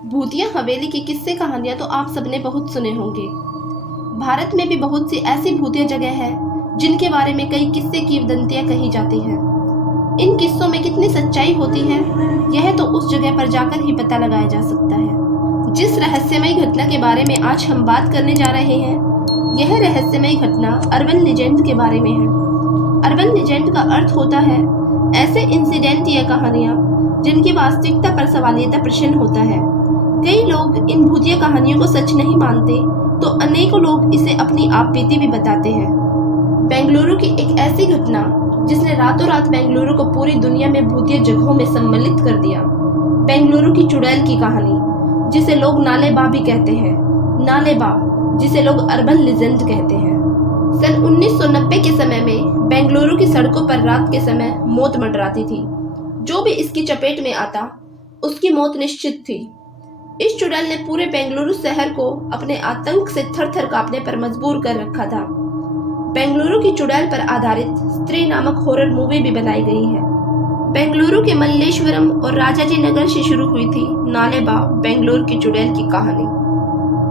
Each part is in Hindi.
भूतिया हवेली की किस्से कहानियां तो आप सबने बहुत सुने होंगे। भारत में भी बहुत सी ऐसी भूतिया जगह है जिनके बारे में कई किस्से किंवदंतियां कही जाती हैं। इन किस्सों में कितनी सच्चाई होती है यह तो उस जगह पर जाकर ही पता लगाया जा सकता है। जिस रहस्यमयी घटना के बारे में आज हम बात करने जा रहे हैं यह रहस्यमयी घटना अर्बन लीजेंड के बारे में है। अर्बन लीजेंड का अर्थ होता है ऐसे इंसिडेंट या कहानियां जिनकी वास्तविकता पर सवालियत प्रश्न होता है। कई लोग इन भूतिया कहानियों को सच नहीं मानते तो अनेकों लोग इसे अपनी आपबीती भी बताते हैं। बेंगलुरु की एक ऐसी घटना जिसने रातों रात बेंगलुरु को पूरी दुनिया में भूतिया जगहों में सम्मिलित कर दिया। बेंगलुरु की चुड़ैल की कहानी जिसे लोग नालेबा भी कहते हैं, नालेबा जिसे लोग अर्बन लीजेंड कहते हैं। सन 1990 के समय में बेंगलुरु की सड़कों पर रात के समय मौत मंडराती थी। जो भी इसकी चपेट में आता उसकी मौत निश्चित थी। इस चुड़ैल ने पूरे बेंगलुरु शहर को अपने आतंक से थर-थर कांपने पर मजबूर कर रखा था। बेंगलुरु की चुड़ैल पर आधारित स्त्री नामक हॉरर मूवी भी बनाई गई है। बेंगलुरु के मल्लेश्वरम और राजाजी नगर से शुरू हुई थी नालेबा बेंगलुरु की चुड़ैल की कहानी,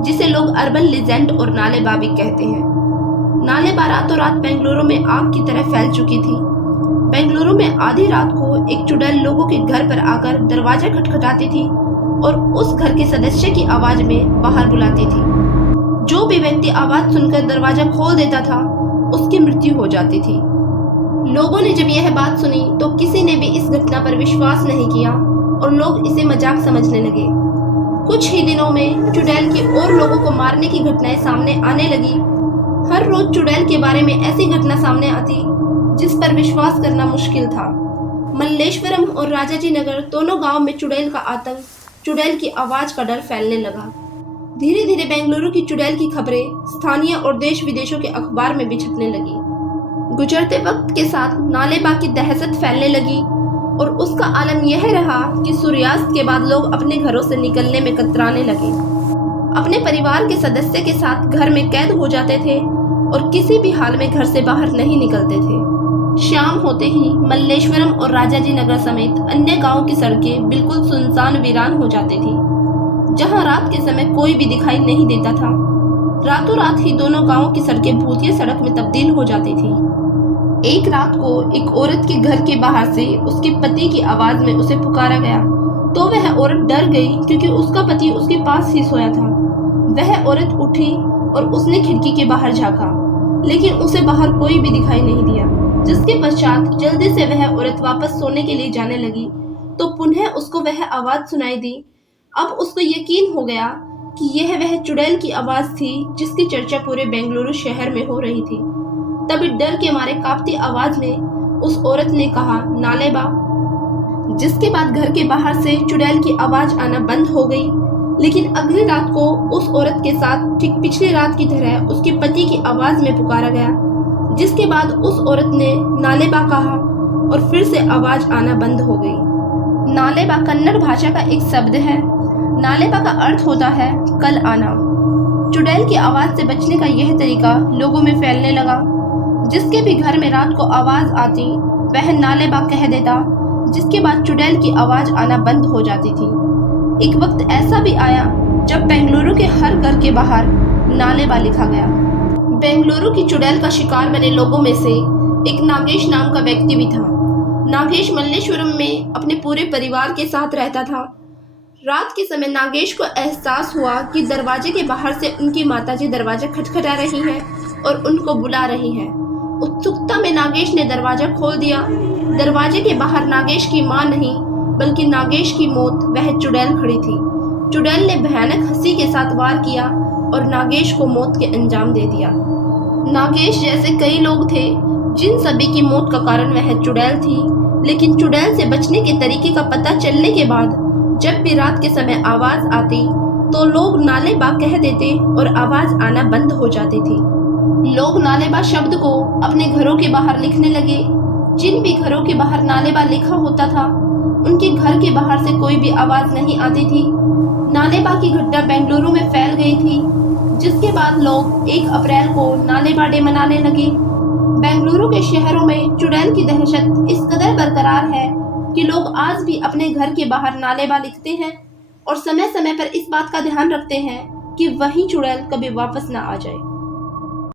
जिसे लोग अर्बन लीजेंड और नालेबा भी कहते हैं। नालेबा रातों रात बेंगलुरु में आग की तरह फैल चुकी थी। बेंगलुरु में आधी रात को एक चुड़ैल लोगों के घर पर आकर दरवाजा खटखटाती थी और उस घर के सदस्य की आवाज में बाहर बुलाती थी। जो भी व्यक्ति आवाज सुनकर दरवाजा खोल देता था उसकी मृत्यु हो जाती थी। लोगों ने जब यह बात सुनी तो किसी ने भी इस घटना पर विश्वास नहीं किया और लोग इसे मजाक समझने लगे। कुछ ही दिनों में चुड़ैल की और लोगों को मारने की घटनाएं सामने आने लगी। हर रोज चुड़ैल के बारे में ऐसी घटना सामने आती जिस पर विश्वास करना मुश्किल था। मल्लेश्वरम और राजाजी नगर दोनों गांव में चुड़ैल का आतंक, चुड़ैल की आवाज का डर फैलने लगा। धीरे धीरे बेंगलुरु की चुड़ैल की खबरें स्थानीय और देश विदेशों के अखबार में भी छपने लगी। गुजरते वक्त के साथ नालेबा की दहशत फैलने लगी और उसका आलम यह रहा कि सूर्यास्त के बाद लोग अपने घरों से निकलने में कतराने लगे। अपने परिवार के सदस्य के साथ घर में कैद हो जाते थे और किसी भी हाल में घर से बाहर नहीं निकलते थे। शाम होते ही मल्लेश्वरम और राजाजी नगर समेत अन्य गांव की सड़कें बिल्कुल सुनसान वीरान हो जाती थी। जहां रात के समय कोई भी दिखाई नहीं देता था, रातों रात ही दोनों गांवों की सड़कें भूतिया सड़क में तब्दील हो जाती थी। एक रात को एक औरत के घर के बाहर से उसके पति की आवाज में उसे पुकारा गया तो वह औरत डर गई क्योंकि उसका पति उसके पास ही सोया था। वह औरत उठी और उसने खिड़की के बाहर झांका, लेकिन उसे बाहर कोई भी दिखाई नहीं दिया। जिसके पश्चात जल्दी से वह औरत वापस सोने के लिए जाने लगी तो पुनः उसको वह आवाज सुनाई दी। अब उसको यकीन हो गया कि यह वह चुड़ैल की आवाज थी जिसकी चर्चा पूरे बेंगलुरु शहर में हो रही थी। तभी डर के मारे कांपती आवाज में उस औरत ने कहा, नालेबा। जिसके बाद घर के बाहर से चुड़ैल की आवाज आना बंद हो गई। लेकिन अगली रात को उस औरत के साथ ठीक पिछली रात की तरह उसके पति की आवाज में पुकारा गया। जिसके बाद उस औरत ने नालेबा कहा और फिर से आवाज आना बंद हो गई। नालेबा कन्नड़ भाषा का एक शब्द है। नालेबा का अर्थ होता है कल आना। चुड़ैल की आवाज से बचने का यह तरीका लोगों में फैलने लगा। जिसके भी घर में रात को आवाज आती वह नालेबा कह देता, जिसके बाद चुड़ैल की आवाज आना बंद हो जाती थी। एक वक्त ऐसा भी आया जब बेंगलुरु के हर घर के बाहर नालेबा लिखा गया। बेंगलुरु की चुड़ैल का शिकार बने लोगों में से एक नागेश नाम का व्यक्ति भी था। नागेश मल्लेश्वरम में अपने पूरे परिवार के साथ रहता था। रात के समय नागेश को एहसास हुआ कि दरवाजे के बाहर से उनकी माताजी दरवाजा खटखटा रही हैं और उनको बुला रही हैं। उत्सुकता में नागेश ने दरवाजा खोल दिया। दरवाजे के बाहर नागेश की मां नहीं बल्कि नागेश की मौत वह चुड़ैल खड़ी थी। चुड़ैल ने भयानक हंसी के साथ वार किया और नागेश को मौत के अंजाम दे दिया। नागेश जैसे कई लोग थे जिन सभी की मौत का कारण वह चुड़ैल थी। लेकिन चुड़ैल से बचने के तरीके का पता चलने के बाद जब भी रात के समय आवाज आती तो लोग नालेबा कह देते और आवाज आना बंद हो जाती थी। लोग नालेबा शब्द को अपने घरों के बाहर लिखने लगे। जिन भी घरों के बाहर नालेबा लिखा होता था उनके घर के बाहर से कोई भी आवाज नहीं आती थी। नालेबा की घटना बेंगलुरु में फैल गई थी, जिसके बाद लोग 1 अप्रैल को नालेबा डे मनाने लगे। बेंगलुरु के शहरों में चुड़ैल की दहशत इस कदर बरकरार है कि लोग आज भी अपने घर के बाहर नालेबा लिखते हैं और समय समय पर इस बात का ध्यान रखते हैं कि वही चुड़ैल कभी वापस ना आ जाए।